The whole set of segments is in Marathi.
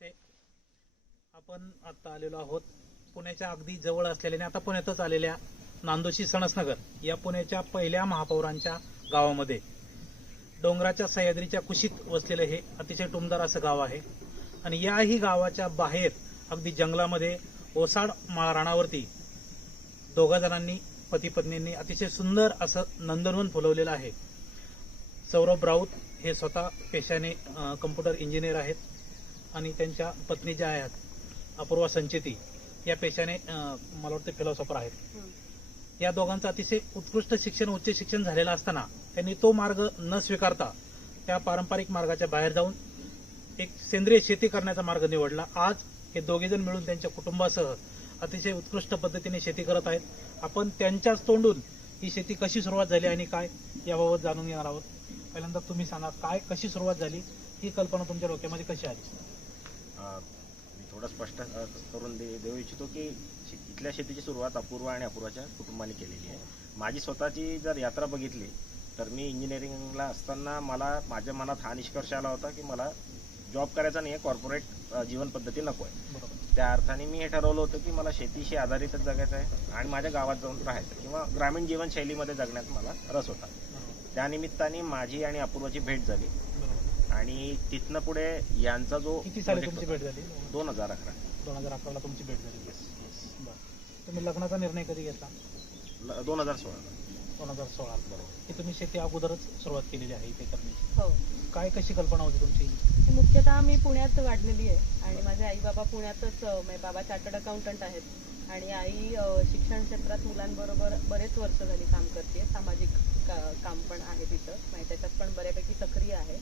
नमस्ते. आपण आता आलेलो आहोत पुण्याच्या अगदी जवळ असलेल्या आणि आता पुण्यातच आलेल्या नांदोशी सणसनगर या पुण्याच्या पहिल्या महापौरांच्या गावामध्ये डोंगराच्या सह्याद्रीच्या कुशीत वसलेलं हे अतिशय टुमदार असं गाव आहे. आणि याही गावाच्या बाहेर अगदी जंगलामध्ये ओसाड रानावरती दोघा जणांनी पती पत्नींनी अतिशय सुंदर असं नंदनवन फुलवलेलं आहे. सौरभ राऊत हे स्वतः पेशाने कम्प्युटर इंजिनियर आहेत आणि त्यांच्या पत्नी ज्या आहेत अपूर्वा संचेती या पेशाने मला वाटतं फिलॉसॉफर आहेत. या दोघांचं अतिशय उत्कृष्ट शिक्षण उच्च शिक्षण झालेलं असताना त्यांनी तो मार्ग न स्वीकारता त्या पारंपरिक मार्गाच्या बाहेर जाऊन एक सेंद्रिय शेती करण्याचा मार्ग निवडला. आज हे दोघेजण मिळून त्यांच्या कुटुंबासह अतिशय उत्कृष्ट पद्धतीने शेती करत आहेत. आपण त्यांच्याच तोंडून ही शेती कशी सुरुवात झाली आणि काय याबाबत जाणून घेणार आहोत. पहिल्यांदा तुम्ही सांगा काय कशी सुरुवात झाली, ही कल्पना तुमच्या डोक्यामध्ये कशी आली? मी थोडं स्पष्ट करून देऊ इच्छितो की इथल्या शेतीची सुरुवात अपूर्वा आणि अपूर्वाच्या कुटुंबाने केलेली आहे. माझी स्वतःची जर यात्रा बघितली तर मी इंजिनिअरिंगला असताना मला माझ्या मनात हा निष्कर्ष आला होता की मला जॉब करायचा नाही आहे, कॉर्पोरेट जीवन पद्धती नको आहे. त्या अर्थाने मी हे ठरवलं होतं की मला शेतीशी आधारितच जगायचं आहे आणि माझ्या गावात जाऊन राहायचं किंवा ग्रामीण जीवनशैलीमध्ये जगण्यात मला रस होता. त्यानिमित्ताने माझी आणि अपूर्वाची भेट झाली आणि तिथनं पुढे यांचा जो किती साली तुमची भेट झाली? 2011. 2011ला तुमची भेट झाली. तुम्ही लग्नाचा निर्णय कधी घेतला? 2016. 2016 बरोबर. की तुम्ही शेती अगोदरच सुरुवात केलेली आहे इथे करण्याची? हो. काय कशी कल्पना होती तुमची? मुख्यतः मी पुण्यात वाढलेली आहे आणि माझे आई बाबा पुण्यातच, माझे बाबा चार्टर्ड अकाउंटंट आहेत आणि आई शिक्षण क्षेत्रात मुलांबरोबर बरेच वर्ष झाली काम करते. सामाजिक काम पण आहे तिथं, म्हणजे त्याच्यात पण बऱ्यापैकी सक्रिय आहे.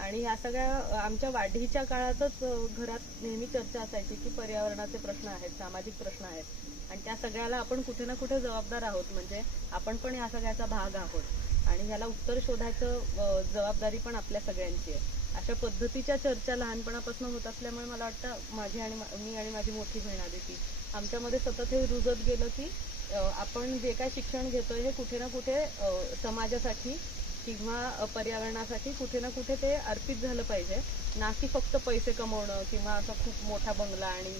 आणि या सगळ्या आमच्या वाढीच्या काळातच घरात नेहमी चर्चा असायची की पर्यावरणाचे प्रश्न आहेत, सामाजिक प्रश्न आहेत आणि त्या सगळ्याला आपण कुठे ना कुठे जबाबदार आहोत. म्हणजे आपण पण या सगळ्याचा भाग आहोत आणि ह्याला उत्तर शोधायचं जबाबदारी पण आपल्या सगळ्यांची आहे. अशा पद्धतीच्या चर्चा लहानपणापासून होत असल्यामुळे मला वाटतं मी आणि माझी मोठी बहीण आदिती आमच्यामध्ये सतत हे रुजत गेलं की आपण जे काय शिक्षण घेतोय हे कुठे ना कुठे समाजासाठी किंवा पर्यावरणासाठी कुठे ना कुठे ते अर्पित झालं पाहिजे, ना की फक्त पैसे कमवणं किंवा असं खूप मोठा बंगला आणि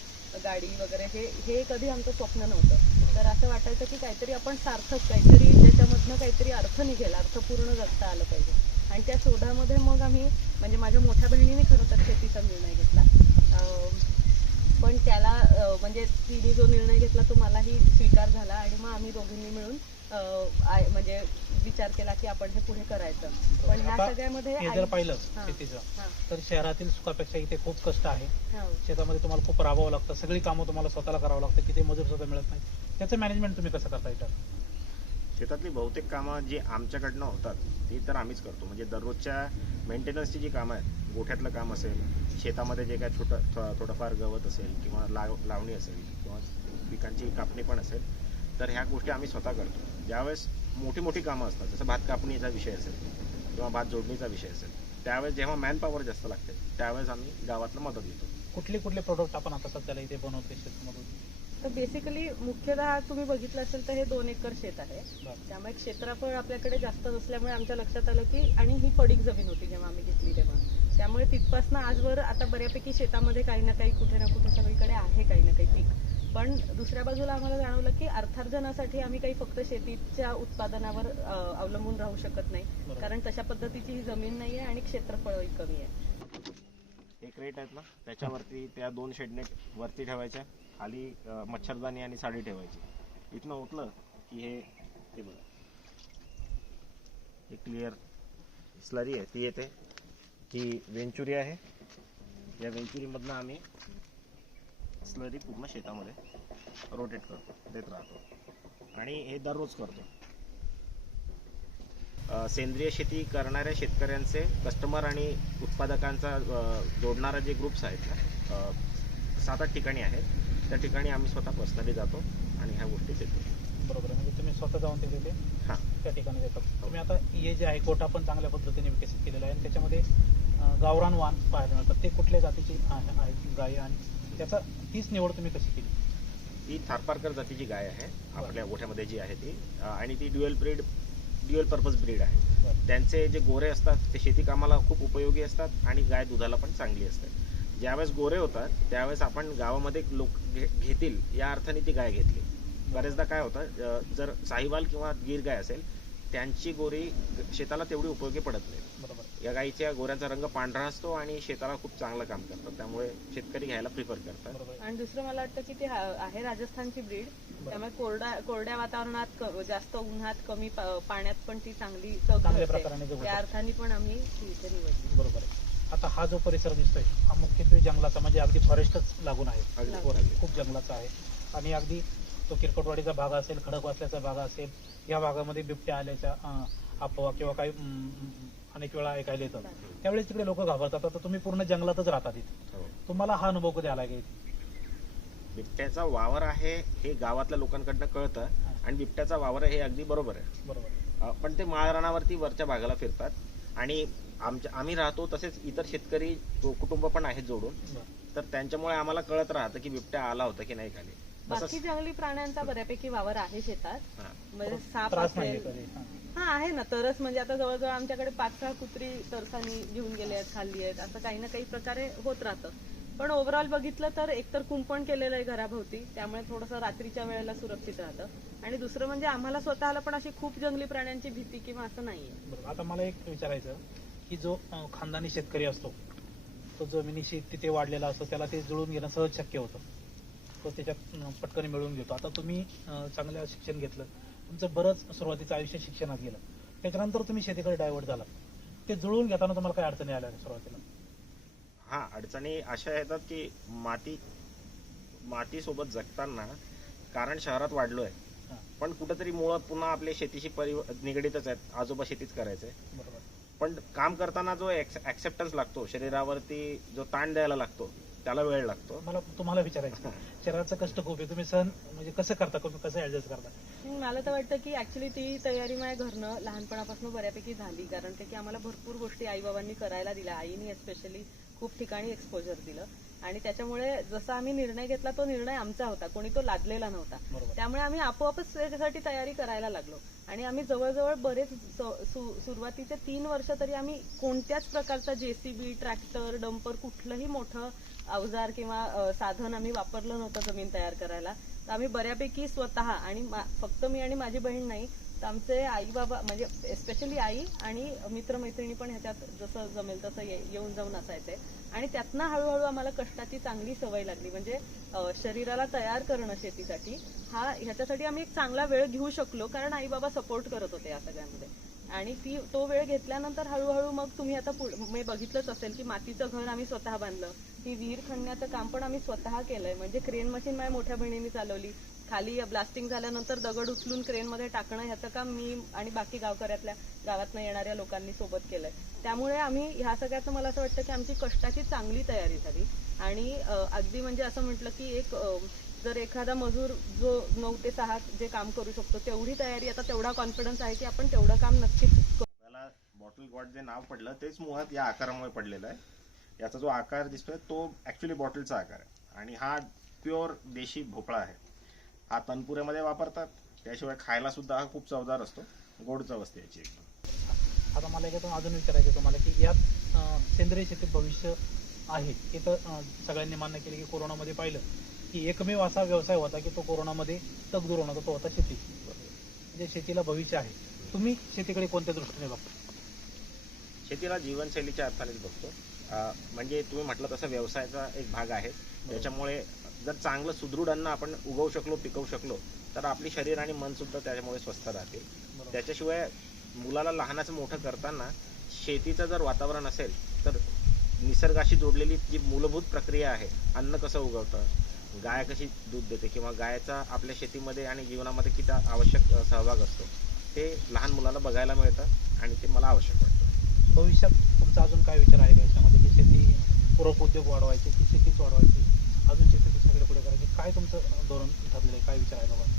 गाडी वगैरे हे कधी आमचं स्वप्न नव्हतं. तर असं वाटायचं की काहीतरी आपण सार्थक, काहीतरी ज्याच्यामधनं काहीतरी अर्थ निघेल, अर्थपूर्ण जगता आलं पाहिजे. आणि त्या शोधामध्ये मग आम्ही, म्हणजे माझ्या मोठ्या बहिणीने खरं तर शेतीचा निर्णय घेतला, पण त्याला म्हणजे तिने जो निर्णय घेतला तो मलाही स्वीकार झाला आणि मग आम्ही दोघींनी मिळून म्हणजे विचार केला की आपण हे पुढे करायचं. पण ह्या सगळ्यामध्ये जर पाहिलं शेतीचं तर शहरातील सुखापेक्षा इथे खूप कष्ट आहे. शेतामध्ये तुम्हाला खूप राबावं लागतं, सगळी कामं तुम्हाला स्वतःला करावं लागतं, तिथे मजूर सुद्धा मिळत नाही. त्याचं मॅनेजमेंट तुम्ही कसं करता येतं? शेतातली बहुतेक कामं जी आमच्याकडनं होतात ती तर आम्हीच करतो. म्हणजे दररोजच्या मेंटेनन्सची जी कामं आहेत, गोठ्यातलं काम असेल, शेतामध्ये जे काय थोडंफार गवत असेल किंवा लावणी असेल किंवा पिकांची कापणी पण असेल, तर ह्या गोष्टी आम्ही स्वतः करतो. ज्यावेळेस मोठी मोठी कामं असतात, जसं भात कापणीचा विषय असेल किंवा भात जोडणीचा विषय असेल, त्यावेळेस जेव्हा मॅन पॉवर जास्त लागते त्यावेळेस आम्ही गावातलं मदत घेतो. कुठले प्रोडक्ट आपण आता सध्याला इथे बनवतो शेतामधून? तर बेसिकली मुख्यतः तुम्ही बघितलं असेल तर हे 2 एकर शेत आहे. त्यामुळे क्षेत्रफळ आपल्याकडे जास्त नसल्यामुळे आमच्या लक्षात आलं की, आणि ही पडीक जमीन होती जेव्हा आम्ही घेतली तेव्हा, त्यामुळे तिथपासनं आजवर आता बऱ्यापैकी शेतामध्ये काही ना काही कुठे ना कुठे सगळीकडे आहे काही ना काही पीक. पण दुसऱ्या बाजूला आम्हाला जाणवलं की अर्थार्जनासाठी आम्ही काही फक्त शेतीच्या उत्पादनावर अवलंबून राहू शकत नाही, कारण तशा पद्धतीची ही जमीन नाही आहे आणि क्षेत्रफळही कमी आहे. एक रेट आहेत ना, त्याच्यावरती त्या 2 शेडनेट वरती ठेवायच्या, खाली मच्छरदाणी आणि साडी ठेवायची. इथनं उठलं की हे बघा, हे क्लिअर स्लरी आहे ती येते. ही वेंचुरी आहे, या वेंचुरीमधनं आम्ही स्लरी पूर्ण शेतामध्ये रोटेट करतो, देत राहतो आणि हे दररोज करतो. सेंद्रिय शेती करणाऱ्या शेतकऱ्यांचे कस्टमर आणि उत्पादकांचा जोडणारा जे ग्रुप्स आहेत ना, 7-8 ठिकाणी आहेत. त्या ठिकाणी आम्ही स्वतः पर्सनली जातो आणि ह्या गोष्टी देतो. बरोबर, म्हणजे तुम्ही स्वतः जाऊन तिथे त्या ठिकाणी देतात. तुम्ही आता हे जे आहे गोठा पण चांगल्या पद्धतीने विकसित केलेला आहे आणि त्याच्यामध्ये गावरान वाण पाहायला मिळतात. ते कुठल्या जातीची आहेत गाय आणि त्याचा तीच निवड तुम्ही कशी केली? ही थारपारकर जातीची गाय आहे आपल्या गोठ्यामध्ये जी आहे ती, आणि ती ड्युअल पर्पज ब्रीड आहे. त्यांचे जे गोरे असतात ते शेती कामाला खूप उपयोगी असतात आणि गाय दुधाला पण चांगली असते. ज्यावेळेस गोरे होतात त्यावेळेस आपण गावामध्ये लोक घेतील या अर्थाने ती गाय घेतली. बरेचदा काय होतं, जर साहिवाल किंवा गीर गाय असेल त्यांची गोरी शेताला तेवढी उपयोगी पडत नाही. बरोबर. या गाईच्या गोऱ्यांचा रंग पांढरा असतो आणि शेताला खूप चांगलं काम करतात, त्यामुळे शेतकरी घ्यायला प्रिफर करतात. बरोबर. आणि दुसरं मला वाटतं की ती आहे राजस्थानची ब्रीड, त्यामुळे कोरड्या वातावरणात जास्त उन्हात कमी पाण्यात पण ती चांगली चांगल्या चौकी प्रकाराने जगू त्या शकते. अर्थाने पण आम्ही ती इथे निवडली. बरोबर आहे. आता हा जो परिसर दिसतोय हा मुख्यत्वे जंगलाचा, म्हणजे अगदी फॉरेस्टच लागून आहे. अगदी खूप जंगलाचा आहे आणि अगदी तो किरकोटवाडीचा भाग असेल, खडकवासल्याचा भाग असेल, या भागामध्ये बिबट्या आल्याच्या अफवा किंवा काही अनेक वेळा ऐकायला येतं. त्यावेळेस तिकडे लोक घाबरतात. आता तुम्ही पूर्ण जंगलातच राहतात इथे, हो. तुम्हाला हा अनुभव कधी आला की बिबट्याचा वावर आहे हे गावातल्या लोकांकडनं कळतं आणि बिबट्याचा वावर आहे हे अगदी बरोबर आहे. बरोबर. पण ते माळरानावरती वरच्या भागाला फिरतात आणि आम्ही राहतो तसेच इतर शेतकरी कुटुंब पण आहेत जोडून, तर त्यांच्यामुळे आम्हाला कळत राहतं की बिबट्या आला होता की नाही खाली. बाकी जंगली प्राण्यांचा बऱ्यापैकी वावर आहे शेतात, हा. म्हणजे साप त्रास नाही असेल, कधी. हा. हा आहे ना. तरच म्हणजे आता जवळजवळ आमच्याकडे 5-6 कुत्री तरसानी घेऊन गेले आहेत, खाल्ली आहेत, असं काही ना काही प्रकारे होत राहतं. पण ओव्हरऑल बघितलं तर एकतर कुंपण केलेलं आहे घराभोवती, त्यामुळे थोडंसं रात्रीच्या वेळेला सुरक्षित राहतं. आणि दुसरं म्हणजे आम्हाला स्वतःला पण अशी खूप जंगली प्राण्यांची भीती किंवा असं नाहीये. बरोबर. आता मला एक विचारायचं की जो खानदानी शेतकरी असतो तो जमिनीशी तिथे वाढलेला असतो, त्याला ते जुळून घेणं सहज शक्य होतं, तो त्याच्यात पटकन मिळवून घेतो. आता तुम्ही चांगलं शिक्षण घेतलं, तुमचं बरंच सुरुवातीचं आयुष्य शिक्षणात गेलं, त्याच्यानंतर तुम्ही शेतीकडे डायव्हर्ट झाला, ते जुळवून घेताना तुम्हाला काय अडचणी आल्या सुरुवातीला? हा, अडचणी अशा येतात की माती सोबत जगताना, कारण शहरात वाढलोय हा. पण कुठेतरी मुळात पुन्हा आपल्या शेतीशी निगडीतच आहेत, आजोबा शेतीच करायचंय. बरोबर. पण काम करताना जो ऍक्सेप्टन्स लागतो, शरीरावरती जो ताण द्यायला लागतो, त्याला वेळ लागतो. मला तुम्हाला विचारायचं, शरीराचं कष्ट खूप आहे, तुम्ही सहन म्हणजे कसं करता, कसं ऍडजस्ट करता? मला तर वाटतं की ऍक्च्युली ती तयारी माझ्या घरनं लहानपणापासून बऱ्यापैकी झाली, कारण ते की आम्हाला भरपूर गोष्टी आईबाबांनी करायला दिल्या, आईने स्पेशली खूप ठिकाणी एक्सपोजर दिलं आणि त्याच्यामुळे जसा आम्ही निर्णय घेतला तो निर्णय आमचा होता, कोणी तो लादलेला नव्हता. बरोबर. त्यामुळे आम्ही आपोआपच त्याच्यासाठी तयारी करायला लागलो आणि आम्ही जवळजवळ बरेच सुरुवातीचे 3 वर्ष तरी आम्ही कोणत्याच प्रकारचा जेसीबी, ट्रॅक्टर, डंपर, कुठलंही मोठं अवजार किंवा साधन आम्ही वापरलं नव्हतं जमीन तयार करायला. तर आम्ही बऱ्यापैकी स्वतः, आणि फक्त मी आणि माझी बहीण नाही, तर आमचे आई बाबा म्हणजे स्पेशली आई आणि मित्रमैत्रिणी पण ह्याच्यात जसं जमेल तसं येऊन जाऊन असायचे आणि त्यातनं हळूहळू आम्हाला कष्टाची चांगली सवय लागली. म्हणजे शरीराला तयार करणं शेतीसाठी ह्याच्यासाठी आम्ही एक चांगला वेळ घेऊ शकलो, कारण आई बाबा सपोर्ट करत होते या सगळ्यामध्ये. आणि तो वेळ घेतल्यानंतर हळूहळू मग तुम्ही आता मी बघितलंच असेल की मातीचं घर आम्ही स्वतः बांधलं, ती विहीर खणण्याचं काम पण आम्ही स्वतः केलंय. म्हणजे क्रेन मशीन माझ्या मोठ्या बहिणीने चालवली, खाली ब्लास्टिंग झाल्यानंतर दगड उचलून क्रेनमध्ये टाकणं ह्याचं काम मी आणि बाकी गावातनं येणाऱ्या लोकांनी सोबत केलंय. त्यामुळे आम्ही ह्या सगळ्याचं मला असं वाटतं की आमची कष्टाची चांगली तयारी झाली. आणि अगदी म्हणजे असं म्हटलं की जर एखादा मजूर जो 9 ते 6 जे काम करू शकतो तेवढी तयारी, आता तेवढा कॉन्फिडन्स आहे की आपण तेवढं काम नक्कीच करू. मला बॉटल गॉड जे नाव पडलं तेच मुळात या आकारामुळे पडलेलं आहे. याचा जो आकार दिसतोय तो ऍक्च्युली बॉटलचा आकार आहे आणि हा प्युअर देशी भोपळा आहे. हा तनपुऱ्यामध्ये वापरतात, त्याशिवाय खायला सुद्धा हा खूप चवदार असतो, गोड चव असते याची एकदम. आता मला याच्यातून अजून विचारायचं तुम्हाला की यात सेंद्रिय शेतीत भविष्य आहे हे तर सगळ्यांनी मान्य केले की कोरोनामध्ये पाहिलं की एकमेव असा व्यवसाय होता की तो कोरोनामध्ये तगदूर होणार, तो होता शेती. म्हणजे शेतीला भविष्य आहे. तुम्ही शेतीकडे कोणत्या दृष्टीने बघता? शेतीला जीवनशैलीच्या अर्थानेच बघतो. म्हणजे तुम्ही म्हटलं तसं व्यवसायाचा एक भाग आहे. त्याच्यामुळे जर चांगलं सुदृढ अन्न आपण उगवू शकलो, पिकवू शकलो, तर आपली शरीर आणि मन सुद्धा त्याच्यामुळे स्वस्थ राहतील. त्याच्याशिवाय मुलाला लहानाचं मोठं करताना शेतीचं जर वातावरण असेल तर निसर्गाशी जोडलेली जी मूलभूत प्रक्रिया आहे, अन्न कसं उगवतं, गाय कशी दूध देते किंवा गायचा आपल्या शेतीमध्ये आणि जीवनामध्ये किती आवश्यक सहभाग असतो, ते लहान मुलाला बघायला मिळतं आणि ते मला आवश्यक वाटतं. भविष्यात तुमचा अजून काय विचार आहे का याच्यामध्ये की शेती पूरक उद्योग वाढवायचे की शेतीच वाढवायची, अजून शेती दुसरीकडे पुढे करायची, काय तुमचं धोरण ठरलेलं आहे, काय विचार आहे बाबा?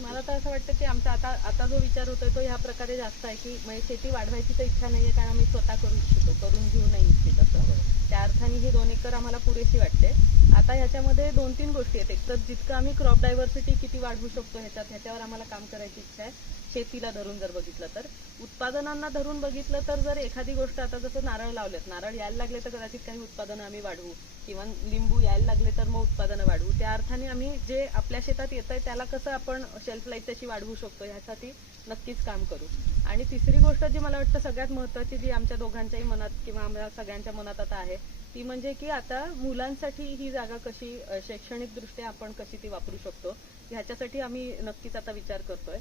मला तर असं वाटतं की आमचा आता जो विचार होतोय तो ह्या प्रकारे जास्त आहे की म्हणजे शेती वाढवायची तर इच्छा नाहीये, कारण आम्ही स्वतः करू इच्छितो, करून घेऊ नाही इच्छित असं. त्या अर्थाने ही 2 एकर आम्हाला पुरेशी वाटते. आता ह्याच्यामध्ये 2-3 गोष्टी आहेत. एक तर जितकं आम्ही क्रॉप डायव्हर्सिटी किती वाढवू शकतो ह्याच्यावर आम्हाला काम करायची इच्छा आहे. शेतीला धरून जर बघितलं तर, उत्पादनांना धरून बघितलं तर जर एखादी गोष्ट आता जसं नारळ लावलेत, नारळ यायला लागले तर कदाचित काही उत्पादनं आम्ही वाढवू किंवा लिंबू यायला लागले तर मग उत्पादनं वाढवू. त्या अर्थाने आम्ही जे आपल्या शेतात येतंय त्याला कसं आपण शेल्फ लाईफ त्याची वाढवू शकतो ह्यासाठी नक्कीच काम करू. आणि तिसरी गोष्ट जी मला वाटतं सगळ्यात महत्त्वाची, जी आमच्या दोघांच्याही मनात किंवा आम्हाला सगळ्यांच्या मनात आता आहे, ती म्हणजे की आता मुलांसाठी ही जागा कशी शैक्षणिक दृष्ट्या आपण कशी ती वापरू शकतो ह्याच्यासाठी आम्ही नक्कीच आता विचार करतोय.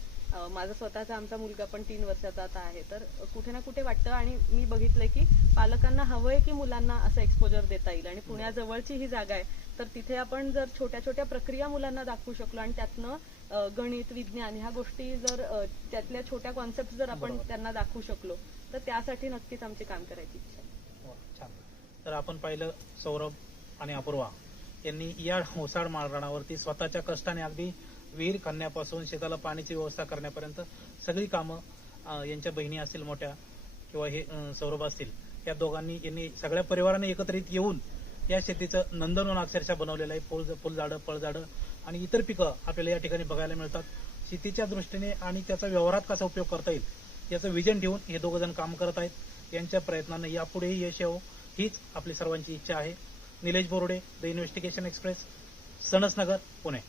माझा स्वतःचा आमचा मुलगा पण 3 वर्षाचा आता आहे, तर कुठे ना कुठे वाटतं आणि मी बघितलंय की पालकांना हवंय की मुलांना असं एक्सपोजर देता येईल. आणि पुण्याजवळची ही जागा आहे, तर तिथे आपण जर छोट्या छोट्या प्रक्रिया मुलांना दाखवू शकलो आणि त्यातनं गणित विज्ञान ह्या गोष्टी जर त्यातल्या छोट्या कॉन्सेप्ट जर आपण बरोबर. त्यांना दाखवू शकलो तर त्यासाठी नक्कीच आमची काम करायची इच्छा आहे. वा, छान. तर आपण पाहिलं सौरभ आणि अपूर्वा यांनी या ओसाड माळरानावरती स्वतःच्या कष्टाने अगदी विहीर खणण्यापासून शेताला पाण्याची व्यवस्था करण्यापर्यंत सगळी कामं यांच्या बहिणी असतील मोठ्या किंवा हे सौरभ असतील, या दोघांनी यांनी सगळ्या परिवाराने एकत्रित येऊन या शेतीचं नंदनवन अक्षरशः बनवलेलं आहे. फुलझाडं, फळझाडं आणि इतर पिकं आपल्याला या ठिकाणी बघायला मिळतात. शेतीच्या दृष्टीने आणि त्याचा व्यवहारात कसा उपयोग करता येईल याचं विजन ठेवून हे दोघं जण काम करत आहेत. यांच्या प्रयत्नांना यापुढेही यश यावं हीच आपली सर्वांची इच्छा आहे. Nilesh Borde, the investigation express, Sanasnagar, Pune.